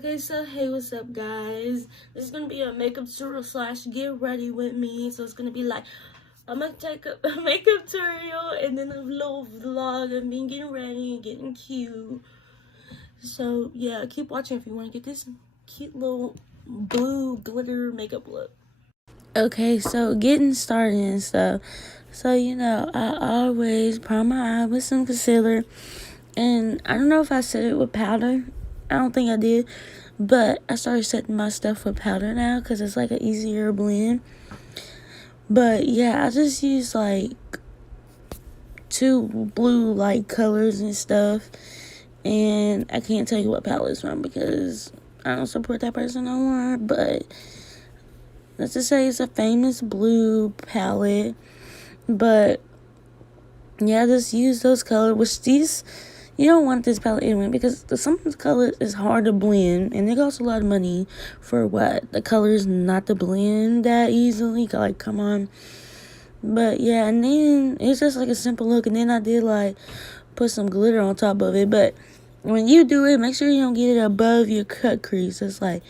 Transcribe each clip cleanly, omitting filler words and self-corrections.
Okay, so hey, what's up, guys? This is gonna be a makeup tutorial slash get ready with me. So it's gonna be like I'm gonna take a makeup tutorial and then a little vlog of me getting ready and getting cute. So yeah, keep watching if you want to get this cute little blue glitter makeup look. Okay, so getting started and stuff. So I always prime my eye with some concealer, and I don't know if I set it with powder. I don't think I did, but I started setting my stuff with powder now because it's like an easier blend. But yeah, I just use like two blue like colors and stuff, and I can't tell you what palette it's from because I don't support that person no more. But let's just say it's a famous blue palette. But yeah, just use those colors. Which these, you don't want this palette anyway because some of the colors is hard to blend, and it costs a lot of money for what the colors not to blend that easily. Like, come on. But yeah, and then it's just like a simple look, and then I did like put some glitter on top of it. But when you do it, make sure you don't get it above your cut crease. It's like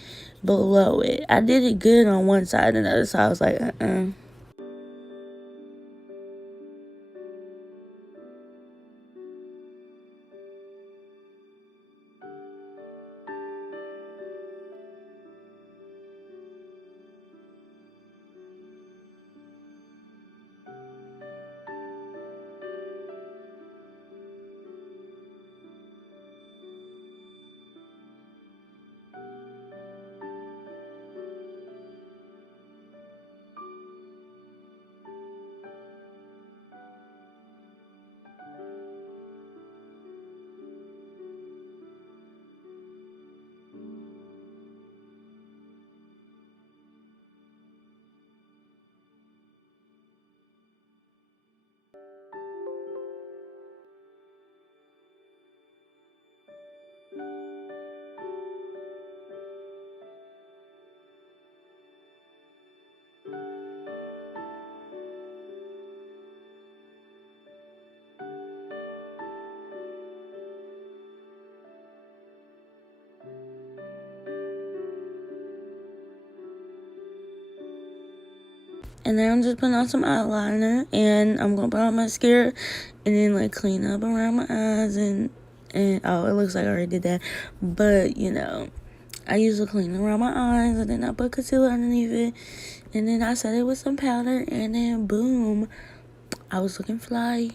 below it. I did it good on one side, and the other side I was like, and then I'm just putting on some eyeliner, and I'm gonna put on mascara, and then like clean up around my eyes, and oh, it looks like I already did that, but I usually clean around my eyes, and then I put concealer underneath it, and then I set it with some powder, and then boom, I was looking fly.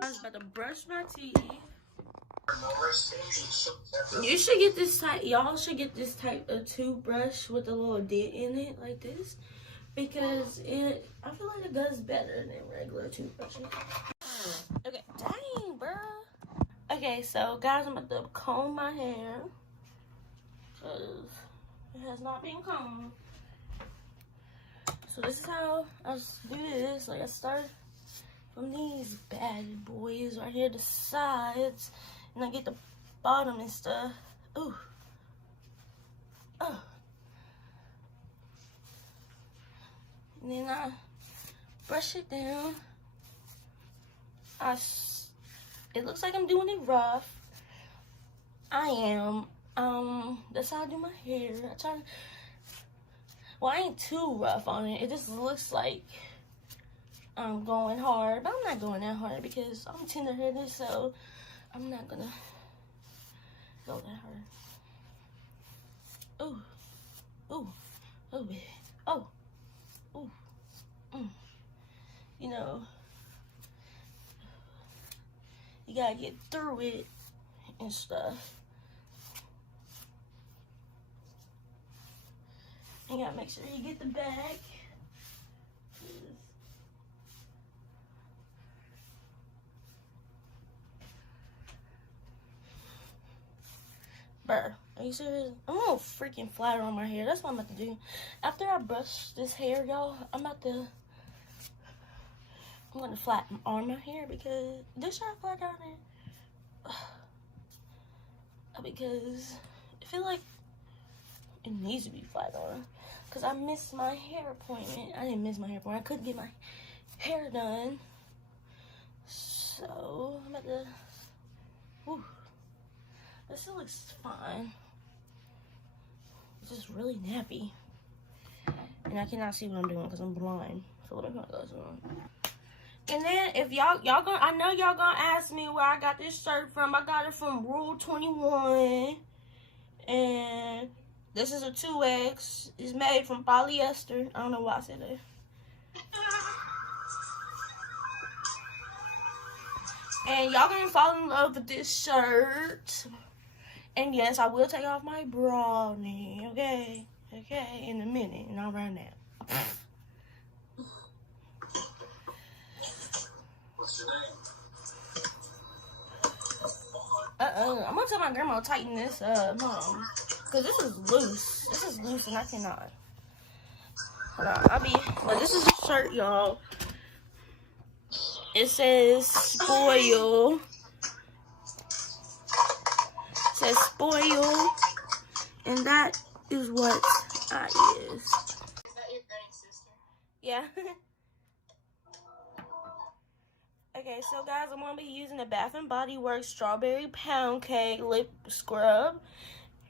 I was about to brush my teeth. You should get this type. Y'all should get this type of toothbrush with a little dent in it, like this, because I feel like it does better than regular toothbrushes. Okay, dang, bruh. Okay, so guys, I'm about to comb my hair because it has not been combed. So this is how I do this. Like, I start from these bad boys right here, the sides, and I get the bottom and stuff. Ooh. Oh. And then I brush it down. It looks like I'm doing it rough. I am. That's how I do my hair. Well, I ain't too rough on it. It just looks like I'm going hard, but I'm not going that hard because I'm tender-headed, so I'm not gonna go that hard. Ooh, ooh, oh, baby. Oh, ooh, You know, you gotta get through it and stuff. You gotta make sure you get the bag. Bruh, are you serious? I'm gonna freaking flatter on my hair. That's what I'm about to do. After I brush this hair, y'all, I'm gonna flatten on my hair because this shot flat down there. Because I feel like it needs to be flat on. Because I missed my hair appointment. I didn't miss my hair appointment. I couldn't get my hair done. So I'm about to. Whew. This still looks fine. It's just really nappy. And I cannot see what I'm doing because I'm blind. So let me put my glasses on. And then if y'all gonna, I know y'all gonna ask me where I got this shirt from. I got it from Rule 21. And this is a 2X. It's made from polyester. I don't know why I said that. And y'all gonna fall in love with this shirt. And yes, I will take off my brownie, okay? Okay, in a minute, not right now. What's your name? I'm gonna tell my grandma to tighten this up, cause this is loose. This is loose and I cannot. Hold on, but this is a shirt, y'all. It says spoil. It says spoil. And that is what I is. Is that your granny sister? Yeah. Okay, so guys, I'm going to be using the Bath & Body Works Strawberry Pound Cake Lip Scrub.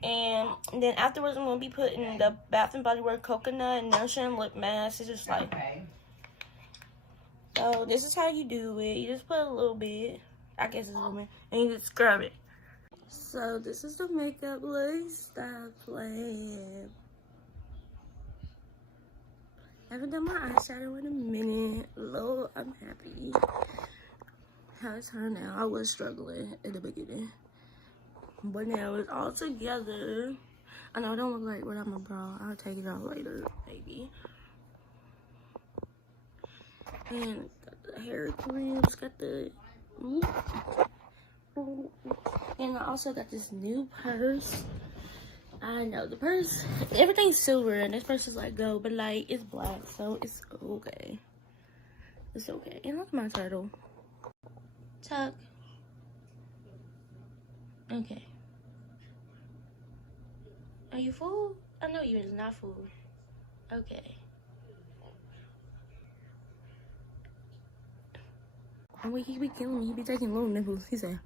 And then afterwards, I'm going to be putting the Bath & Body Works Coconut Nourishing Lip Mask. It's just like... Okay. So, this is how you do it. You just put a little bit. I guess it's a little bit. And you just scrub it. So, this is the makeup look. Stop playing. I haven't done my eyeshadow in a minute. Lord, I'm happy. How it's turned out. I was struggling at the beginning. But now it's all together. I know it don't look like what I'm about. I'll take it out later, maybe. And got the hair clips, got the... And I also got this new purse. I know the purse, everything's silver and this purse is like gold, but like it's black, so it's okay. It's okay. And look at my turtle. Tuck. Okay. Are you full? I know you is not full. Okay. And he be killing me. He be taking little nipples. He said,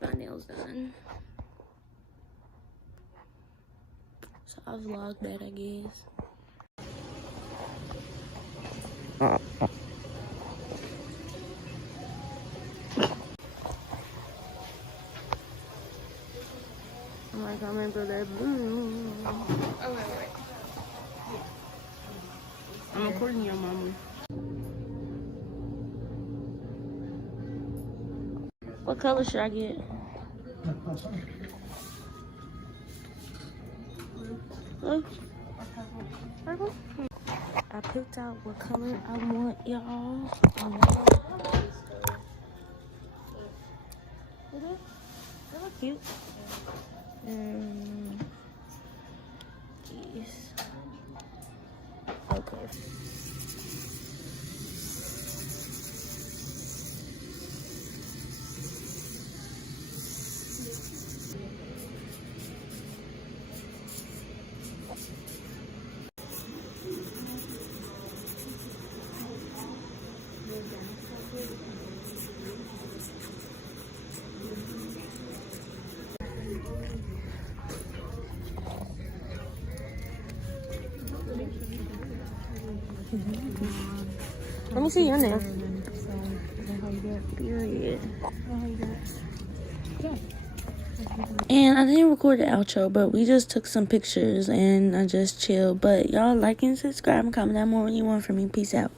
my nails done. So I'll vlog that, I guess. I'm like, I remember that blue. Oh, wait. I'm recording your mama. What color should I get? Blue? Purple? I picked out what color I want, y'all. They look cute. These. Okay. Let me see your nail. Period. And I didn't record the outro, but we just took some pictures and I just chilled. But y'all like and subscribe and comment down more what you want from me. Peace out.